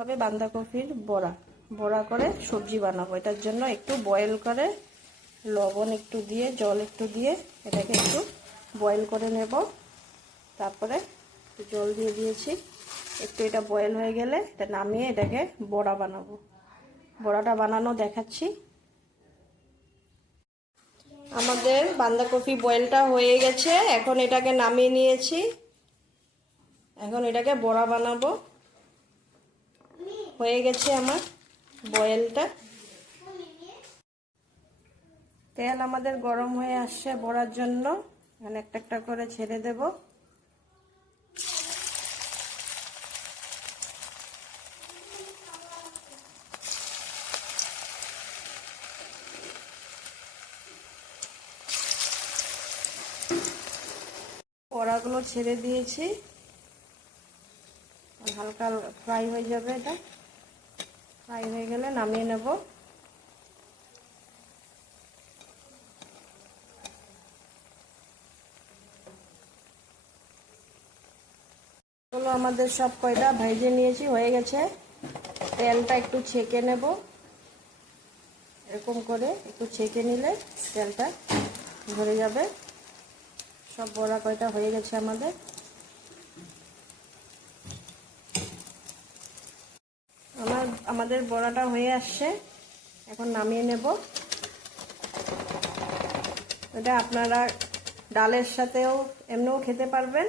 হবে বাঁধাকপির বড়া বড়া করে সবজি বানাবো। এটার জন্য একটু বয়েল করে লবণ একটু দিয়ে জল একটু দিয়ে এটাকে একটু বয়েল করে নেব। তারপরে জল দিয়ে দিয়েছি, একটু এটা বয়েল হয়ে গেলে এটা নামিয়ে এটাকে বড়া বানাবো। বড়াটা বানানো দেখাচ্ছি। আমাদের বাঁধাকপি বয়েলটা হয়ে গেছে, এখন এটাকে নামিয়ে নিয়েছি। এখন এটাকে বড়া বানাবো। হয়ে গেছে আমার বয়েলটা। তেল আমাদের গরম হয়ে আসছে বড়ার জন্য। এখন একটা একটা করে ছেড়ে দেব। বড়াগুলো ছেড়ে দিয়েছি, হালকা ফ্রাই হয়ে যাবে। এটা ফ্রাই হয়ে গেলে নামিয়ে নেব। এগুলো আমাদের সব কয়টা ভেজে নিয়েছি, হয়ে গেছে। তেলটা একটু ছেঁকে নেব, এরকম করে একটু ছেঁকে নিলে তেলটা ধরে যাবে। সব বড়া কয়টা হয়ে গেছে আমাদের। আমাদের বড়াটা হয়ে আসছে, এখন নামিয়ে নেব। এটা আপনারা ডালের সাথেও এমনিও খেতে পারবেন।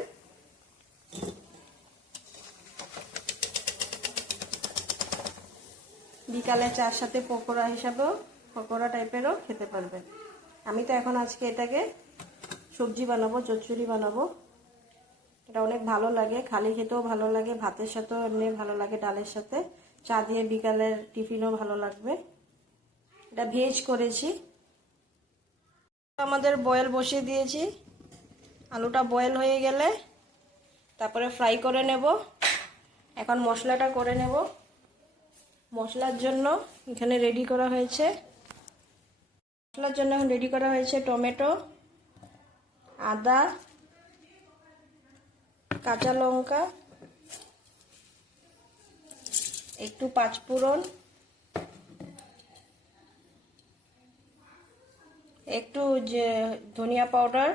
বিকালে চার সাথে পকোড়া হিসাবেও, পকোড়া টাইপেরও খেতে পারবেন। আমি তো এখন আজকে এটাকে সবজি বানাবো, চচ্চড়ি বানাবো। এটা অনেক ভালো লাগে, খালি খেতেও ভালো লাগে, ভাতের সাথেও এমনি ভালো লাগে, ডালের সাথে চা দিয়ে বিকালের টিফিনও ভালো লাগবে। এটা ভেজ করেছি। আমাদের বয়েল বসিয়ে দিয়েছি। আলুটা বয়েল হয়ে গেলে তারপরে ফ্রাই করে নেব। এখন মশলাটা করে নেব। মশলার জন্য এখানে রেডি করা হয়েছে, টমেটো, আদা, কাঁচা লঙ্কা, একটু পাঁচফোড়ন, একটু ধনিয়া পাউডার,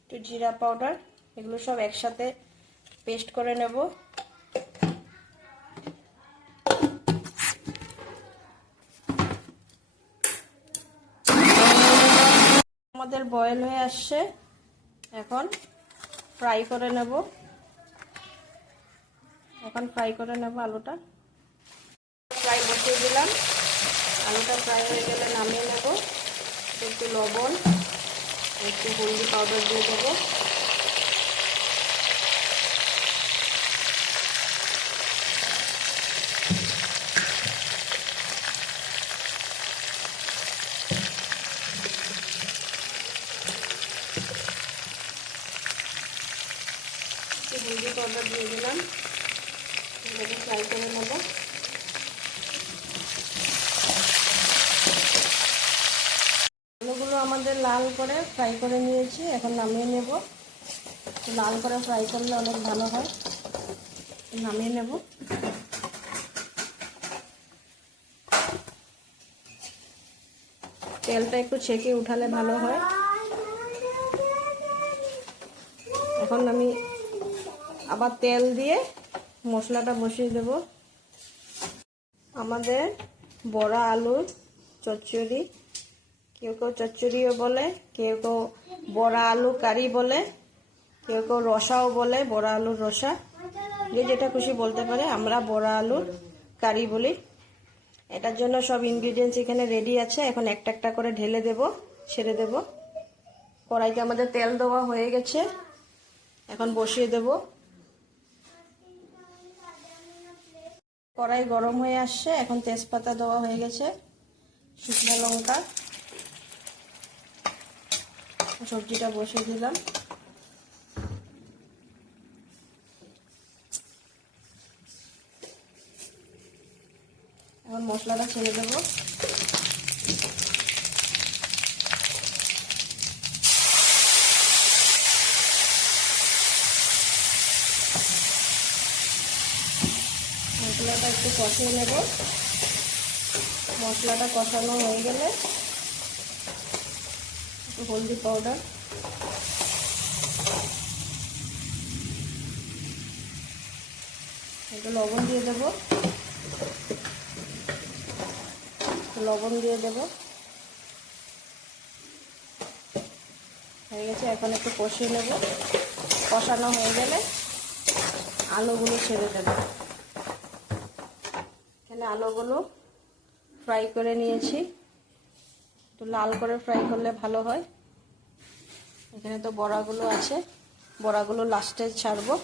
একটু জিরা পাউডার, এগুলো সব একসাথে পেস্ট করে নেব। আমাদের বয়েল হয়ে আসছে, এখন ফ্রাই করে নেব। আলুটা ফ্রাই বসিয়ে দিলাম। আলুটা ফ্রাই হয়ে গেলে নামিয়ে নেব। একটু লবণ, একটু হলদি পাউডার দিয়ে দেবো। হলদি পাউডার দিয়ে দিলাম, এটাকে ফ্রাই করে নেব। আলুগুলো আমাদের লাল করে ফ্রাই করে নিয়েছি, এখন নামিয়ে নেব। লাল করে ফ্রাই করলে অনেক ভালো হয়। নামিয়ে নেব। তেলটা একটু ছেঁকে উঠালে ভালো হয়। এখন আমি আবার তেল দিয়ে মশলাটা বসিয়ে দেব। আমাদের বড়া আলুর চচ্চড়ি, কেউ কেউ চচ্চড়িও বলে, কেউ কেউ বড়া আলু কারি বলে, কেউ কেউ রসাও বলে, বড়া আলুর রসা, যে যেটা খুশি বলতে পারে। আমরা বড়া আলুর কারি বলি। এটার জন্য সব ইনগ্রিডিয়েন্টস এখানে রেডি আছে। এখন একটা একটা করে ঢেলে দেব, ছেড়ে দেব। কড়াইতে আমাদের তেল দেওয়া হয়ে গেছে, এখন বসিয়ে দেব। কড়াই গরম হয়ে আসছে, এখন তেজপাতা দেওয়া হয়ে গেছে, শুকনো লঙ্কা, সবজিটা বসিয়ে দিলাম। এখন মশলাটা ছেড়ে দেবো। মশলাটা একটু কষিয়ে নেব। মশলাটা কষানো হয়ে গেলে একটু হলদি পাউডার, একটু লবণ দিয়ে দেবো, লবণ দিয়ে দেব। হয়ে গেছে, এখন একটু কষিয়ে নেব। কষানো হয়ে গেলে আলুগুলো ছেড়ে দেব। এখানে আলুগুলো ফ্রাই করে নিয়েছি, একটু লাল করে ফ্রাই করলে ভালো হয়। এখানে তো বড়াগুলো আছে, বড়াগুলো লাস্টে ছাড়বো।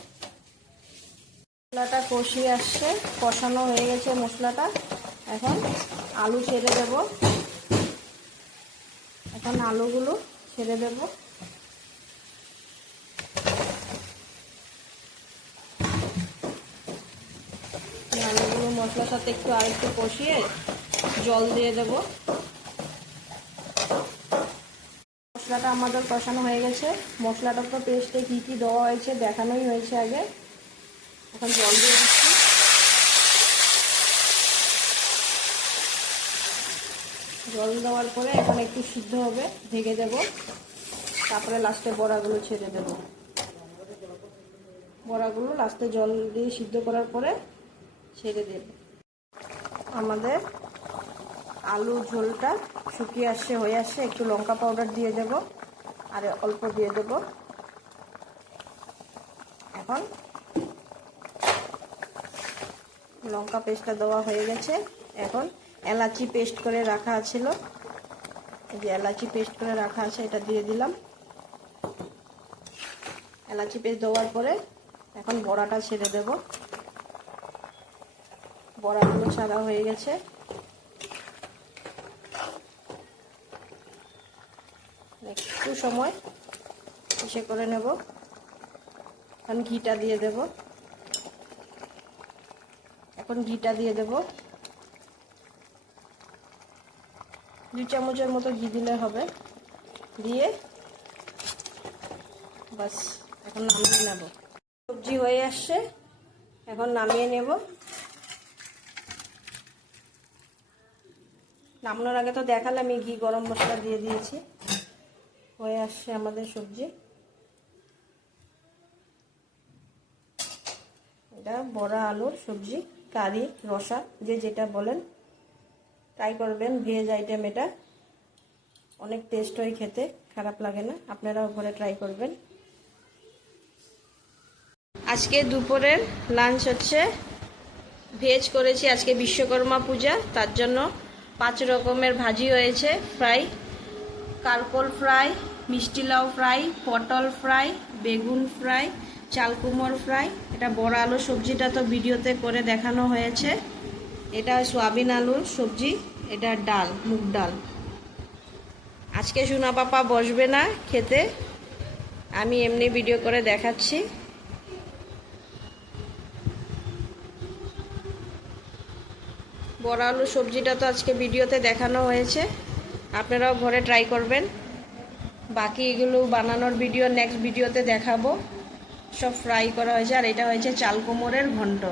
মশলাটা কষিয়ে আসছে, কষানো হয়ে গেছে মশলাটা। এখন আলু ছেড়ে দেব। এখন আলুগুলো ছেড়ে দেব। আলুগুলো মশলার সাথে একটু আরেকটু কষিয়ে জল দিয়ে দেব। মশলাটা আমাদের কষানো হয়ে গেছে। মশলাটা তো পেস্টে কী কী দেওয়া হয়েছে দেখানোই হয়েছে আগে। এখন জল দিয়ে দিচ্ছি। জল দেওয়ার পরে এখন একটু সিদ্ধ হবে, ঢেকে দেব। তারপরে লাস্টে বড়াগুলো ছেড়ে দেব। বড়াগুলো লাস্টে জল দিয়ে সিদ্ধ করার পরে ছেড়ে দেব। আমাদের আলু ঝোলটা শুকিয়ে আসছে, হয়ে আসছে। একটু লঙ্কা পাউডার দিয়ে দেব, আর অল্প দিয়ে দেব। এখন লঙ্কা পেস্টটা দেওয়া হয়ে গেছে। এখন এলাচি পেস্ট করে রাখা ছিল, এই যে এলাচি পেস্ট করে রাখা আছে, এটা দিয়ে দিলাম। এলাচি পেস্ট দেওয়ার পরে এখন বড়াটা ছেড়ে দেব। বড়াগুলো ছাড়া হয়ে গেছে। একটু সময় এসে করে নেব। এখন ঘিটা দিয়ে দেব। এখন ঘিটা দিয়ে দেব। 2 চামচের মতো ঘি দিলে হবে। দিয়ে বাস এখন নামিয়ে নেব। সবজি হয়ে আসছে, এখন নামিয়ে নেব। নামানোর আগে তো দেখালাম, আমি ঘি গরম মশলা দিয়ে দিয়েছি। হয়ে আসছে আমাদের সবজি। এটা বড়া আলুর সবজি, কারি, রসা, যে যেটা বলেন। ট্রাই করবেন, ভেজ আইটেম এটা। অনেক টেস্ট হয় খেতে, খারাপ লাগে না। আপনারাও ঘরে ট্রাই করবেন। আজকে দুপুরের লাঞ্চ হচ্ছে ভেজ করেছি। আজকে বিশ্বকর্মা পূজা, তার জন্য 5 রকমের ভাজি হয়েছে। ফ্রাই, কারকোল ফ্রাই, মিষ্টি লাউ ফ্রাই, পটল ফ্রাই, বেগুন ফ্রাই, চালকুমড় ফ্রাই। এটা বড় আলু সবজিটা তো ভিডিওতে করে দেখানো হয়েছে। এটা সয়াবিন আলুর সবজি, এটা ডাল, মুগ ডাল। আজকে সোনা পাপা বসবে না খেতে, আমি এমনি ভিডিও করে দেখাচ্ছি। বড় আলু সবজিটা তো আজকে ভিডিওতে দেখানো হয়েছে, আপনারাও ঘরে ট্রাই করবেন। বাকি এগুলো বানানোর ভিডিও নেক্সট ভিডিওতে দেখাবো। সব ফ্রাই করা হয়েছে। আর এটা হয়েছে চাল কুমড়োর ঘন্ট।